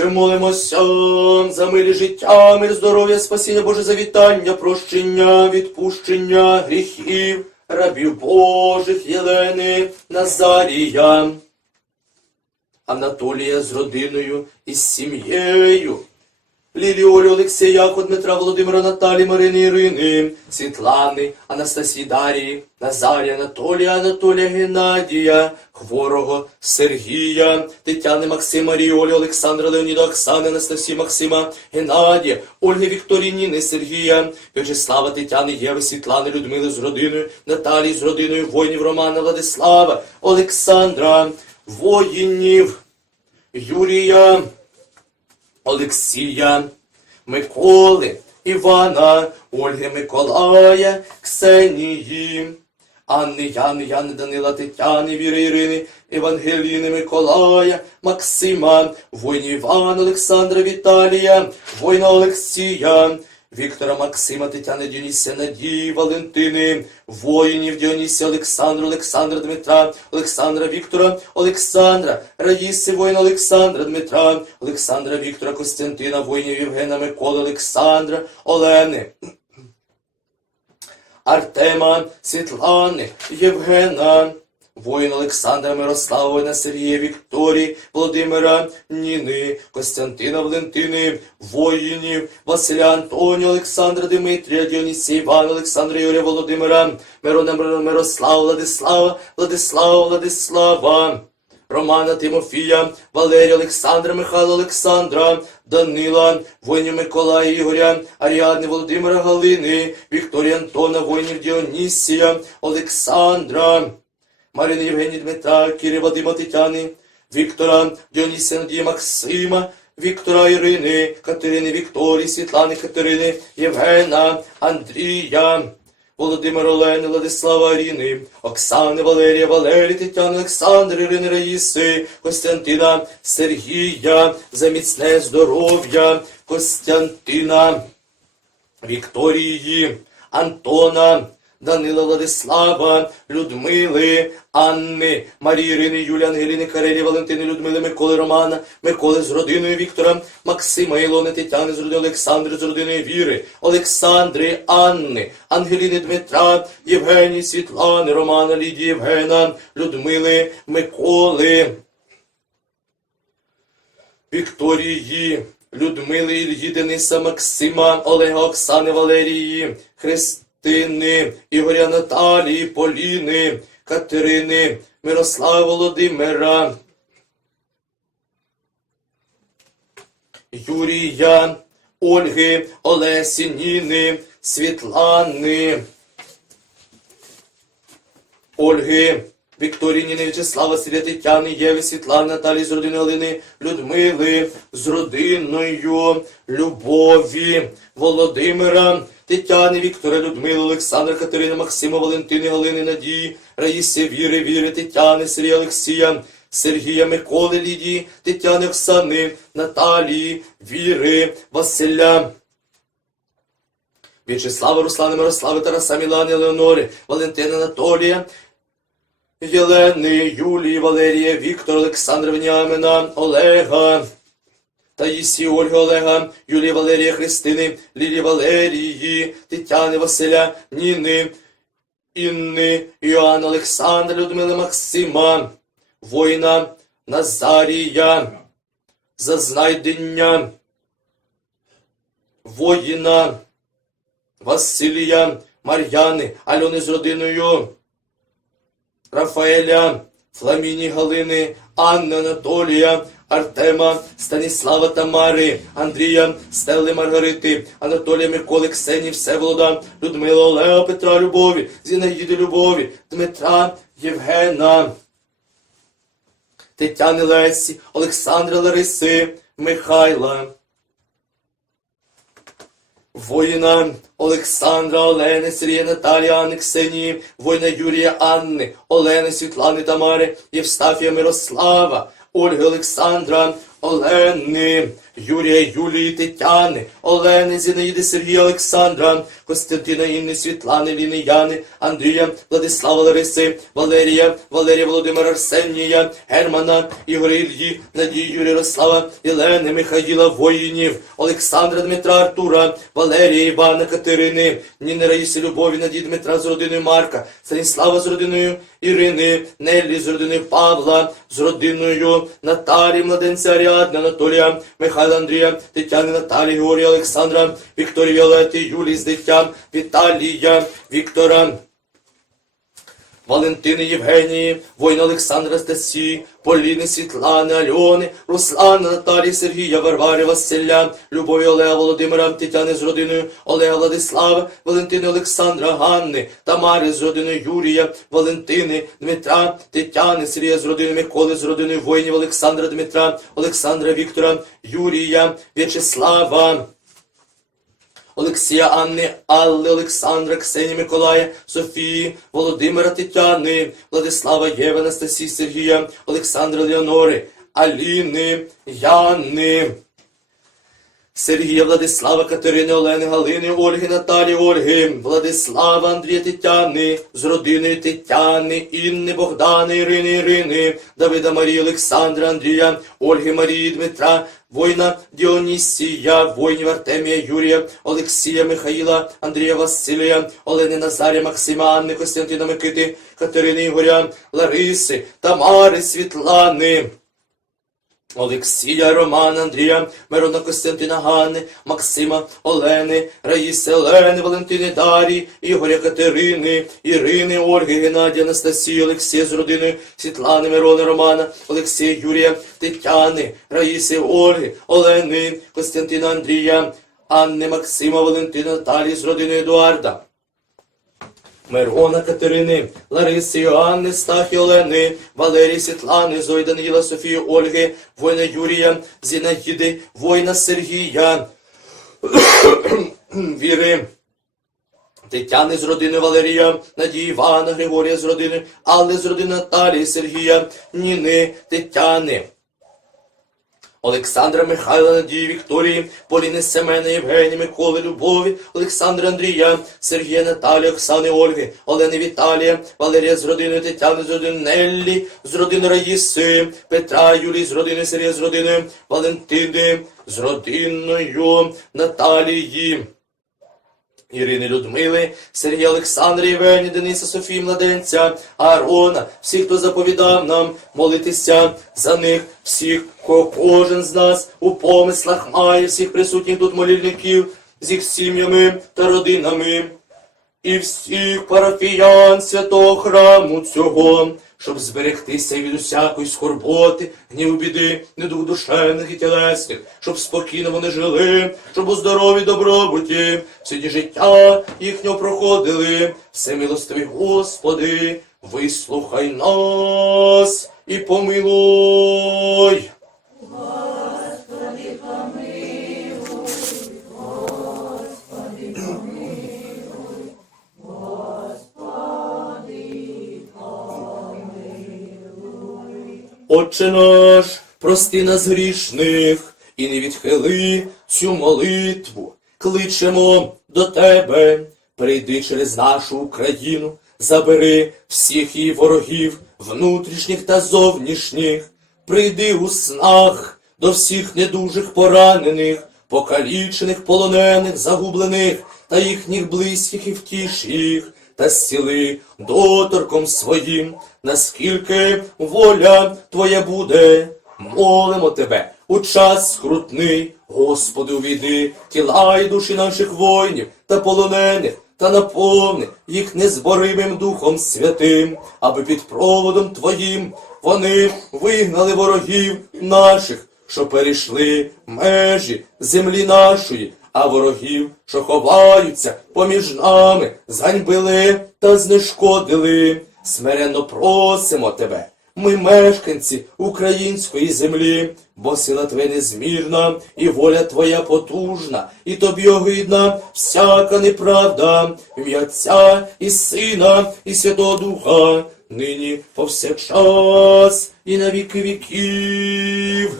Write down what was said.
Ще молимося за милі життя, мир, здоров'я, спасіння, Боже завітання, прощення, відпущення гріхів, рабів Божих Єлени, Назарія, Анатолія з родиною і з сім'єю. Лілі Олі Олексія, Яко, Дмитра, Володимира, Наталі, Марини, Ірини, Світлани, Анастасії Дарії, Назарія, Анатолія, Анатолія, Геннадія, Хворого, Сергія, Тетяни, Максима, Ріолі, Олександра, Леоніда, Оксани, Анастасії, Максима, Геннадія, Ольги, Вікторії, Ніни, Сергія, В'ячеслава, Тетяни, Єви, Світлани, Людмили з родиною, Наталії з родиною, воїнів Романа, Владислава, Олександра, воїнів, Юрія, Олексія, Миколи, Івана, Ольги Миколая, Ксенії, Анни, Яни, Яни, Данила, Тетяни, Віри, Ірини, Евангеліни, Миколая, Максима, воїнів Івана, Олександра, Віталія, воїна Олексія, Віктора, Максима, Тетяни, Діонісія, Надії, Валентини, воїнів Діонісія, Олександра, Олександра, Дмитра, Олександра, Віктора, Олександра, Раїси, воїна Олександра, Дмитра, Олександра, Віктора, Костянтина, воїнів Євгена, Миколи, Олександра, Олени. Артема, Світлани, Євгена, воїн Олександра, Мирослава, воїна Сергія, Вікторії, Володимира, Ніни, Костянтина, Валентини, воїнів, Василя, Антонія, Олександра, Дмитрія, Діонісія, Івана, Олександра, Юрія, Володимира, Мирона, Мирослава, Владислава, Владислава, Владислава. Романа Тимофія, Валерія Олександра, Михайла Олександра, Данила, воїнів Миколая Ігоря, Аріадни Володимира Галини, Вікторія Антона, воїнів Діонісія, Олександра, Марини Євгенії Дмитра, Кіри Вадима Тетяни, Віктора, Діонісія Максима, Віктора Ірини, Катерини Вікторії, Світлани Катерини, Євгена, Андрія. Володимира Олени, Владислава Аріни, Оксани, Валерія, Валерії, Тетяни, Олександри, Ірини Раїси, Костянтина, Сергія, за міцне здоров'я, Костянтина, Вікторії, Антона, Данила Владислава, Людмили, Анни, Марії Ірини, Юлії, Ангеліни, Карелі, Валентини, Людмили, Миколи, Романа, Миколи з родиною Віктора, Максима, Ілони, Тетяни з родиною Олександри, з родиною Віри, Олександри, Анни, Ангеліни, Дмитра, Євгенії, Світлани, Романа, Лідії, Євгена, Людмили, Миколи, Вікторії, Людмили, Ільї, Дениса, Максима, Олега, Оксани, Валерії, Христини, Ігоря, Наталії, Поліни, Катерини, Мирослава Володимира, Юрія, Ольги, Олесі, Ніни, Світлани, Ольги, Вікторії, Ніни, В'ячеслава, Сіря, Тетяни, Єви, Світлани, Наталії з родини Олени, Людмили, з родиною, Любові, Володимира, Тетяни, Віктора, Людмили, Олександра, Катерини, Максима, Валентини, Галини, Надії, Раїси, Віри, Віри, Тетяни, Сергія, Олексія, Сергія, Миколи, Лідії, Тетяни, Оксани, Наталії, Віри, Василя, В'ячеслава, Руслана, Мирослави, Тараса, Мілани, Леонори, Валентина, Анатолія, Єлени, Юлії, Валерія, Віктора, Олександра, Веніамина, Олега, Таїсі, Ольги, Олега, Юлії, Валерія, Христини, Лілії, Валерії, Тетяни, Василя, Ніни, Інни, Іоанна, Олександра, Людмили, Максима, воїна, Назарія, за знайдення, воїна, Василія, Мар'яни, Альони з родиною, Рафаеля, Фламіні Галини, Анни Анатолія, Артема, Станіслава Тамари, Андрія, Стелли Маргарити, Анатолія Миколи, Ксенії, Всеволода, Людмила Олега, Петра Любові, Зінаїди Любові, Дмитра, Євгена, Тетяни Лесі, Олександра Лариси, Михайла. Воїна Олександра, Олени, Сергія, Наталії, Анни, Ксенії, воїна Юрія, Анни, Олени, Світлани, Тамари, Євстафія, Мирослава, Ольги, Олександра, Олени, Юрія, Юлії, Тетяни, Олени, Зінаїди, Сергія, Олександра, Костянтина, Інни, Світлани, Ліни, Яни, Андрія, Владислава, Лариси, Валерія, Валерія, Володимира, Арсенія, Германа, Ігоря, Ільї, Надії, Юрія, Ярослава, Єлени, Михаїла, воїнів, Олександра, Дмитра, Артура, Валерія, Івана, Катерини, Ніни, Раїси, Любові, Надії, Дмитра з родиною Марка, Станіслава з родиною Ірини, Неллі з родиною Павла, з родиною Наталії, Младенця, Аріадна, Анатолія, Михайла, Андрія, Тетяни, Наталі, Георгія, Олександра, Вікторії, Віолети, Юлії з Віталія, Віктора, Валентини Євгенії, воїна Олександра Стасі, Поліни Світлани, Альони, Руслана, Наталії, Сергія, Варвари, Василя, Любові Олега Володимира, Тетяни з родиною Олега Владислава, Валентини Олександра, Ганни, Тамари з родиною Юрія, Валентини, Дмитра, Тетяни, Сергія з родиною Миколи, з родиною воїнів Олександра Дмитра, Олександра Віктора, Юрія, В'ячеслава. Олексія Анни, Алли, Олександра, Ксенії Миколая, Софії, Володимира Тетяни, Владислава Єви, Анастасії Сергія, Олександра Леонори, Аліни, Яни. Сергія, Владислава, Катерини, Олени, Галини, Ольги, Наталі, Ольги, Владислава, Андрія, Тетяни, з родиною Тетяни, Інни, Богдани, Ірини, Ірини, Давида, Марії, Олександра, Андрія, Ольги, Марії, Дмитра, воїна Діонісія, воїнів Артемія, Юрія, Олексія, Михаїла, Андрія, Василія, Олени, Назарія, Максима, Анни, Костянтина, Микити, Катерини, Ігоря, Лариси, Тамари, Світлани. Олексія, Романа, Андрія, Мирона Костянтина, Ганни, Максима, Олени, Раїси, Олени, Валентини, Дарії, Ігоря Катерини, Ірини, Ольги, Геннадія, Анастасії, Олексія з родиною, Світлани, Мирона, Романа, Олексія, Юрія, Тетяни, Раїси, Ольги, Олени, Костянтина, Андрія, Анни, Максима, Валентина, Наталії з родиною Едуарда. Миргона Катерини, Лариси, Іоанни, Стахі, Олени, Валерії, Світлани, Зої, Даниїла, Софії, Ольги, воїна Юрія, Зінаїди, воїна Сергія, Віри, Тетяни з родини Валерія, Надії Івана, Григорія з родини, Алли з родини Наталії, Сергія, Ніни, Тетяни. Олександра Михайла Надії Вікторії, Поліни Семена, Євгенії, Миколи, Любові, Олександра Андрія, Сергія Наталії, Оксани Ольги, Олени Віталія, Валерія з родиною Тетяни, з родиною Неллі, з родини Раїси, Петра Юлії, з родини, Сергія, з родиною Валентини, з родиною Наталії. Ірини Людмили, Сергія Олександра, Євгені, Дениса, Софії, Младенця, Арона, всіх, хто заповідав нам молитися за них, всіх, кого кожен з нас у помислах має, всіх присутніх тут молільників з їх сім'ями та родинами, і всіх парафіян святого храму цього, щоб зберегтися від усякої скорботи, гніву біди, недух душевних і тілесних, щоб спокійно вони жили, щоб у здоровій добробуті, всі життя їхнього проходили, всемилостивий Господи, вислухай нас і помилуй. Отче наш, прости нас грішних і не відхили цю молитву. Кличемо до тебе, прийди через нашу Україну, забери всіх її ворогів, внутрішніх та зовнішніх, прийди у снах до всіх недужих поранених, покалічених, полонених, загублених та їхніх близьких і втіш їх та зціли доторком своїм, наскільки воля Твоя буде, молимо Тебе у час скрутний, Господи, увійди, тіла й душі наших воїнів та полонених, та наповни їх незборимим Духом Святим, аби під проводом Твоїм вони вигнали ворогів наших, що перейшли межі землі нашої, а ворогів, що ховаються поміж нами, зганьбили та знешкодили. Смиренно просимо тебе, ми мешканці української землі, бо сила твоя незмірна, і воля твоя потужна, і тобі огидна всяка неправда, ім'я Отця і Сина, і Святого Духа, нині повсякчас і на віки віків.